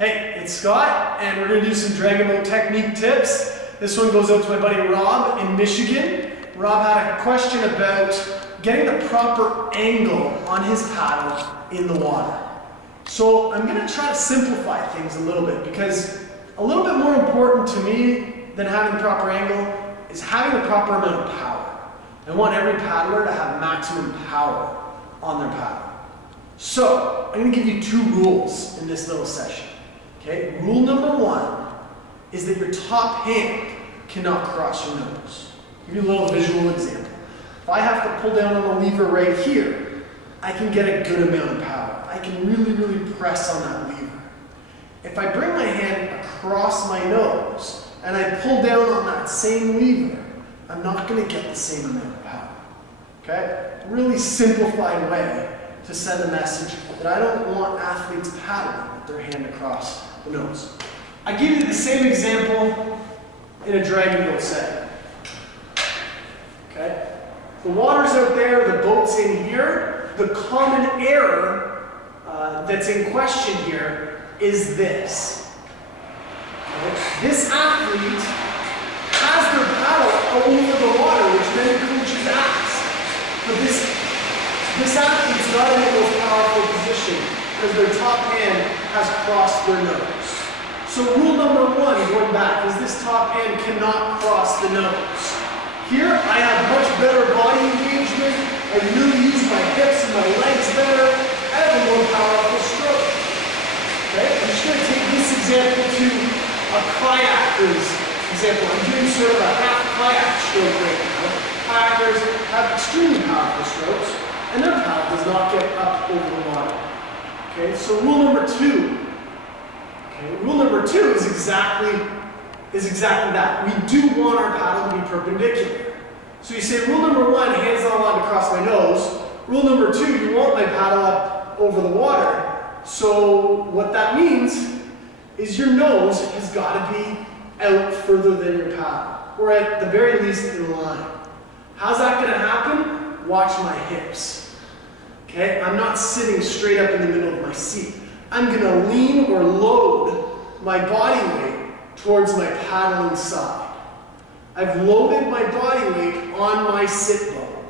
Hey, it's Scott, and we're going to do some dragon boat technique tips. This one goes out to my buddy Rob in Michigan. Rob had a question about getting the proper angle on his paddle in the water. So I'm going to try to simplify things a little bit, because a little bit more important to me than having the proper angle is having the proper amount of power. I want every paddler to have maximum power on their paddle. So I'm going to give you two rules in this little session. Okay, rule number one is that your top hand cannot cross your nose. I'll give you a little visual example. If I have to pull down on the lever right here, I can get a good amount of power. I can really press on that lever. If I bring my hand across my nose and I pull down on that same lever, I'm not going to get the same amount of power. Okay? Really simplified way to send a message that I don't want athletes paddling with their hand across the nose. I give you the same example in a dragon boat setting. Okay? The water's out there, the boat's in here. The common error that's in question here is this. Okay? This athlete has their paddle over the water, which many coaches ask. But this athlete's not in the most powerful position because their top hand has crossed their nose. So rule number one, going back, is this top hand cannot cross the nose. Here, I have much better body engagement. I really use my hips and my legs better. I have a more powerful stroke. Okay? I'm just going to take this example to a kayaker's example. I'm doing sort of a half kayak stroke right now. Kayakers have extremely powerful strokes, and their paddle does not get up over the water. Okay, so rule number two. Okay, rule number two is exactly that. We do want our paddle to be perpendicular. So you say rule number one, hands not allowed to cross my nose. Rule number two, you want my paddle up over the water. So what that means is your nose has got to be out further than your paddle, or at the very least in line. How's that going to happen? Watch my hips. Okay, I'm not sitting straight up in the middle of my seat. I'm going to lean or load my body weight towards my paddling side. I've loaded my body weight on my sit bone,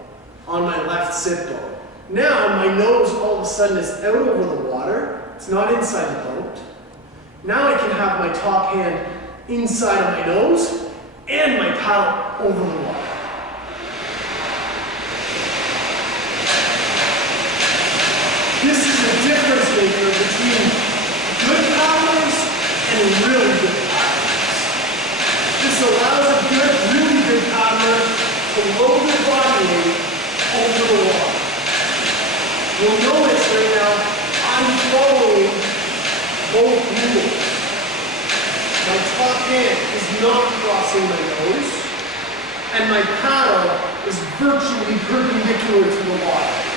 on my left sit bone. Now my nose all of a sudden is out over the water. It's not inside the boat. Now I can have my top hand inside of my nose and my paddle over the water. This is the difference maker between good paddlers and really good paddlers. This allows a really good paddler to load their body weight over the water. You'll notice right now, I'm following both rules. My top hand is not crossing my nose, and my paddle is virtually perpendicular to the water.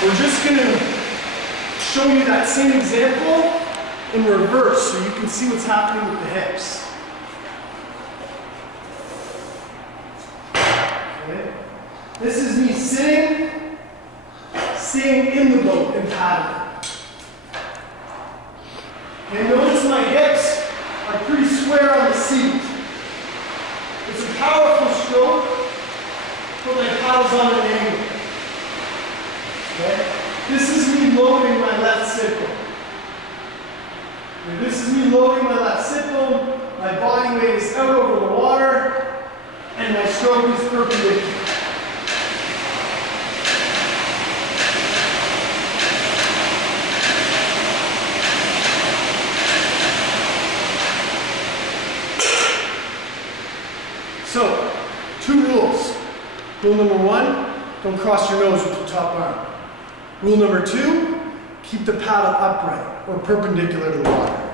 We're just going to show you that same example in reverse so you can see what's happening with the hips. Okay. This is me sitting in the boat and paddling. And notice my hips are pretty square on the seat. It's a powerful stroke, but my paddle's on an angle. Okay. This is me loading my left sit bone. Okay. This is me loading my left sit bone. My body weight is out over the water, and my stroke is perpendicular. So, two rules. Rule number one, don't cross your nose with the top arm. Rule number two, keep the paddle upright or perpendicular to the water.